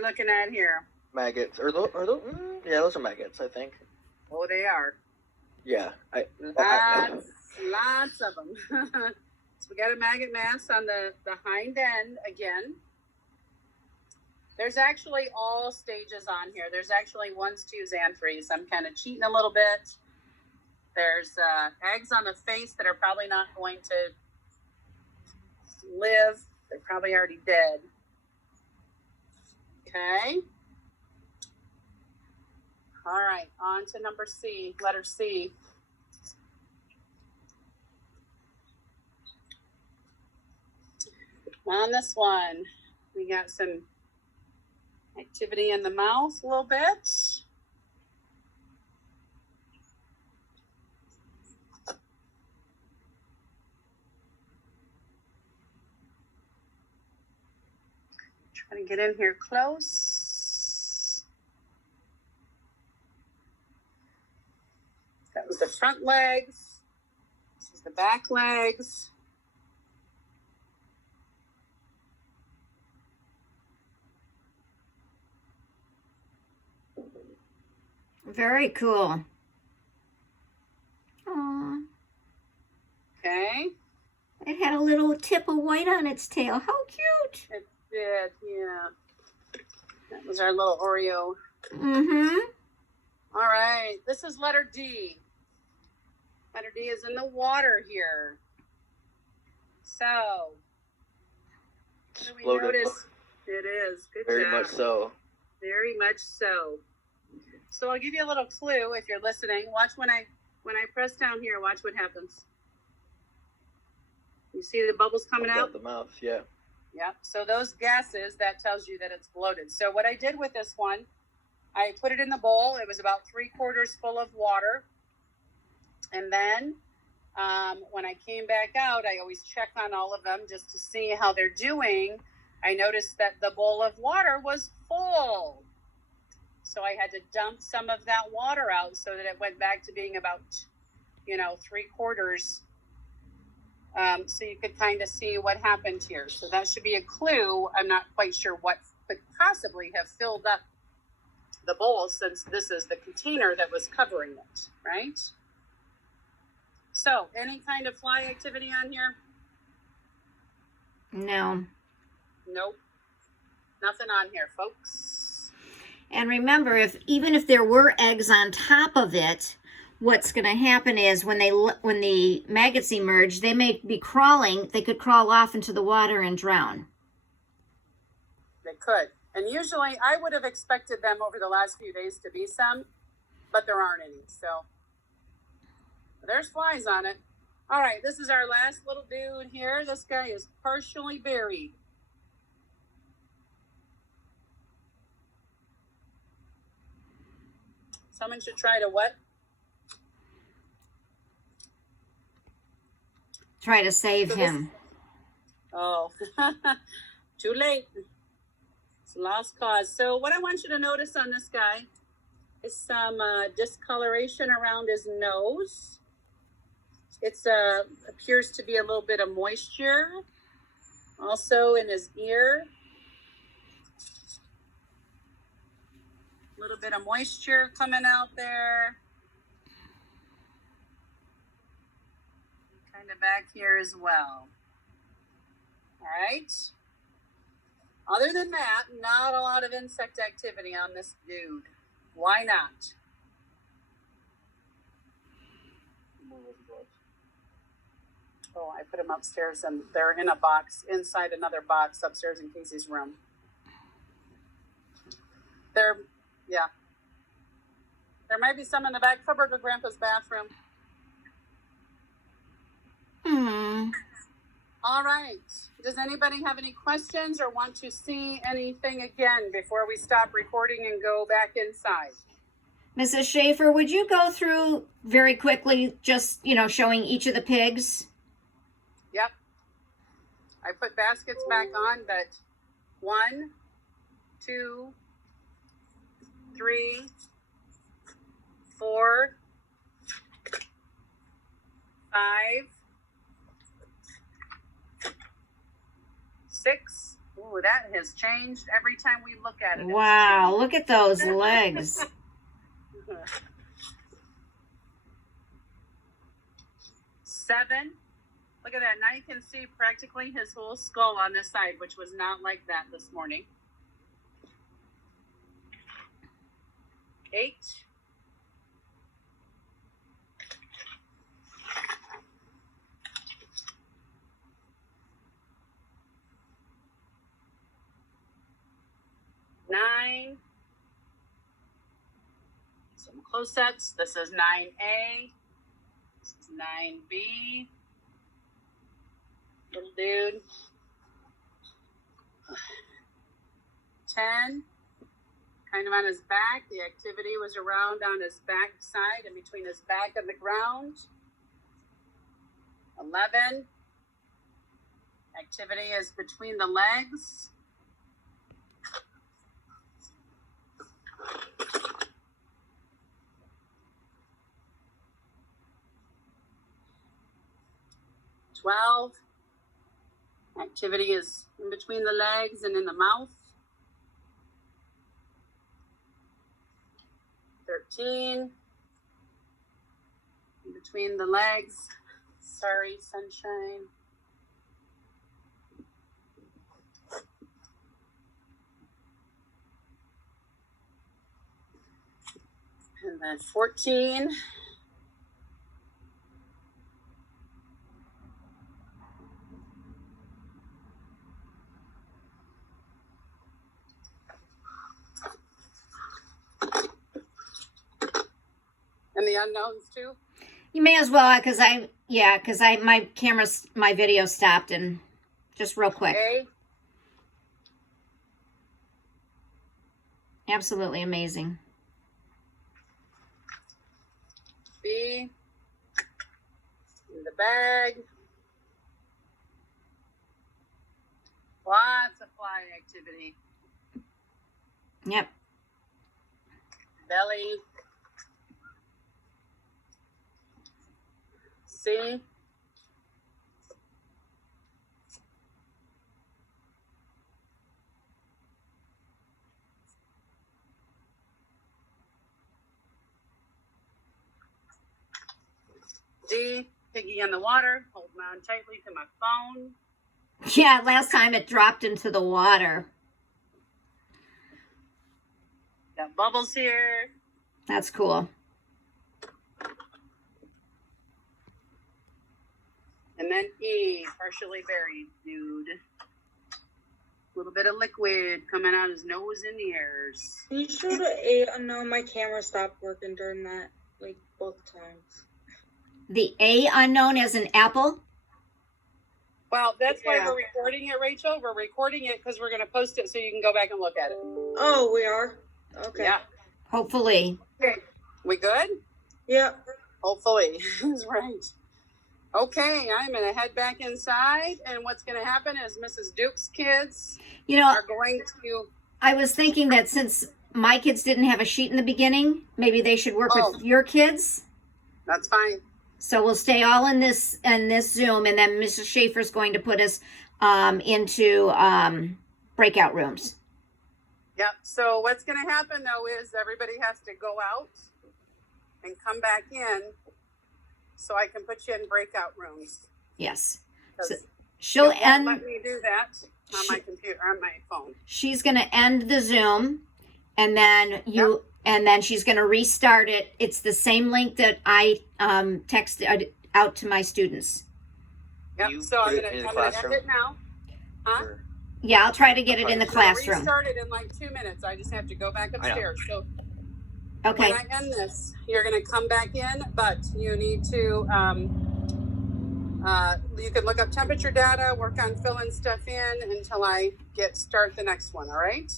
looking at here? Maggots. Yeah, those are maggots, I think. Oh, they are. Yeah. Lots of them. So we got a maggot mass on the hind end again. There's actually all stages on here. There's actually 1s, 2s, and 3s. I'm kind of cheating a little bit. There's eggs on the face that are probably not going to live. They're probably already dead. Okay. All right, on to number C, letter C. On this one, we got some activity in the mouth a little bit. Trying to get in here close. That was the front legs. This is the back legs. Very cool. Aww. Okay. It had a little tip of white on its tail. How cute. It did, yeah. That was our little Oreo. Mm-hmm. All right. This is letter D. Letter D is in the water here. So, what do we notice? It is. Good job. Very much so. Very much so. So I'll give you a little clue if you're listening. Watch when I press down here, watch what happens. You see the bubbles coming out? The mouth, yeah. Yep. So those gases, that tells you that it's bloated. So what I did with this one, I put it in the bowl. It was about 3/4 full of water. And then when I came back out, I always check on all of them just to see how they're doing. I noticed that the bowl of water was full. So I had to dump some of that water out so that it went back to being about, 3/4. So you could kind of see what happened here. So that should be a clue. I'm not quite sure what could possibly have filled up the bowl since this is the container that was covering it, right? So any kind of fly activity on here? No. Nope. Nothing on here, folks. And remember, even if there were eggs on top of it, what's going to happen is when the maggots emerge, they may be crawling. They could crawl off into the water and drown. They could. And usually I would have expected them over the last few days to be some, but there aren't any. So there's flies on it. All right, this is our last little dude here. This guy is partially buried. Someone should try to what? Try to save him. Oh, too late. It's a lost cause. So what I want you to notice on this guy is some discoloration around his nose. It appears to be a little bit of moisture. Also in his ear. A little bit of moisture coming out there. Kind of back here as well. All right. Other than that, not a lot of insect activity on this dude. Why not? Oh, I put them upstairs and they're in a box, inside another box upstairs in Casey's room. Yeah. There might be some in the back cupboard of Grandpa's bathroom. All right. Does anybody have any questions or want to see anything again before we stop recording and go back inside? Mrs. Schaefer, would you go through very quickly, just, showing each of the pigs? Yep. I put baskets back on, but 1, 2, 3, 4, 5, 6. Ooh, that has changed every time we look at it. It's Wow, look at those legs. changed. 7. Look at that. Now you can see practically his whole skull on this side, which was not like that this morning. 8. 9. Some close-ups. This is 9A. This is 9B. Little dude. 10. Kind of on his back. The activity was around on his back side and between his back and the ground. 11. Activity is between the legs. 12. Activity is in between the legs and in the mouth. 13. In between the legs. Sorry, sunshine. And then 14. And the unknowns too? You may as well, because my video stopped, and just real quick. A. Absolutely amazing. B. In the bag. Lots of fly activity. Yep. Belly. C. D. Piggy in the water. Hold on tightly to my phone. Yeah, last time it dropped into the water. Got bubbles here. That's cool. And then E, partially buried dude. A little bit of liquid coming out his nose and ears. Can you show the A unknown? My camera stopped working during that, like, both times. The A unknown as an apple? Well, that's why Yeah. we're recording it, Rachel. We're recording it because we're going to post it so you can go back and look at it. Oh, we are? Okay. Yeah. Hopefully. Okay. We good? Yeah. Hopefully. That's right. Okay, I'm going to head back inside, and what's going to happen is Mrs. Duke's kids You know, are going to... I was thinking that since my kids didn't have a sheet in the beginning, maybe they should work Oh. with your kids. That's fine. So we'll stay all in this Zoom, and then Mrs. Schaefer's going to put us into breakout rooms. Yep. So what's going to happen, though, is everybody has to go out and come back in so I can put you in breakout rooms. Yes. 'Cause So she'll it won't end. let me do that on my computer, on my phone. She's going to end the Zoom, and then and then she's going to restart it. It's the same link that I texted out to my students. Yep. You So I'm put it going in to the end classroom? it now. Huh? Or- Yeah, I'll try to get it in the So classroom. restart it in like 2 minutes. I just have to go back upstairs. So Okay. when I end this, you're going to come back in, but you need to, you can look up temperature data, work on filling stuff in until I start the next one. All right.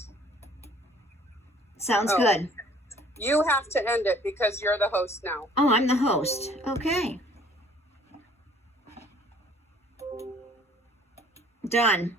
Sounds Oh. good. You have to end it because you're the host now. Oh, I'm the host. Okay. Done.